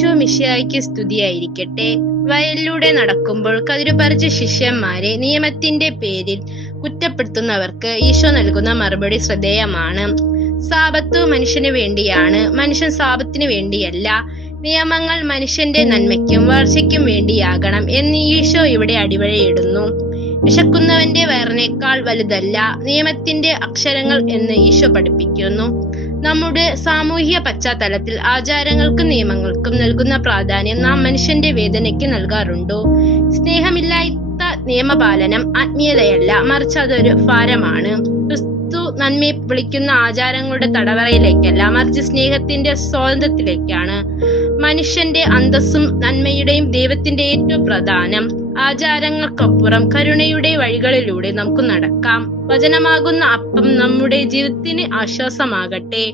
ഈശോ മിശിഹായ്ക്ക് സ്തുതിയായിരിക്കട്ടെ. വയലിലൂടെ നടക്കുമ്പോൾ കതിരുപറിച്ച ശിഷ്യന്മാരെ നിയമത്തിന്റെ പേരിൽ കുറ്റപ്പെടുത്തുന്നവർക്ക് ഈശോ നൽകുന്ന മറുപടി ശ്രദ്ധേയമാണ്. സാബത്ത് മനുഷ്യന് വേണ്ടിയാണ്, മനുഷ്യൻ സാബത്തിന് വേണ്ടിയല്ല. നിയമങ്ങൾ മനുഷ്യന്റെ നന്മയ്ക്കും വളർച്ചയ്ക്കും വേണ്ടിയാകണം എന്ന് ഈശോ ഇവിടെ അടിവരയിടുന്നു. വിശക്കുന്നവന്റെ വയറിനേക്കാൾ വലുതല്ല നിയമത്തിന്റെ അക്ഷരങ്ങൾ എന്ന് ഈശോ പഠിപ്പിക്കുന്നു. നമ്മുടെ സാമൂഹിക പശ്ചാത്തലത്തിൽ ആചാരങ്ങൾക്കും നിയമങ്ങൾക്കും നൽകുന്ന പ്രാധാന്യം നാം മനുഷ്യന്റെ വേദനയ്ക്ക് നൽകാറുണ്ടോ? സ്നേഹമില്ലാത്ത നിയമപാലനം ആത്മീയതയല്ല, മറിച്ച് അതൊരു ഭാരമാണ്. ക്രിസ്തു നന്മയെ വിളിക്കുന്ന ആചാരങ്ങളുടെ തടവറയിലേക്കല്ല, മറിച്ച് സ്നേഹത്തിന്റെ സ്വാതന്ത്ര്യത്തിലേക്കാണ്. മനുഷ്യന്റെ അന്തസ്സും നന്മയുടെയും ദൈവത്തിന്റെ ഏറ്റവും പ്രധാനം. ആചാരങ്ങൾക്കപ്പുറം കരുണയുടെ വഴികളിലൂടെ നമുക്ക് നടക്കാം. വചനമാകുന്ന അപ്പം നമ്മുടെ ജീവിതത്തിന് ആശ്വാസമാകട്ടെ.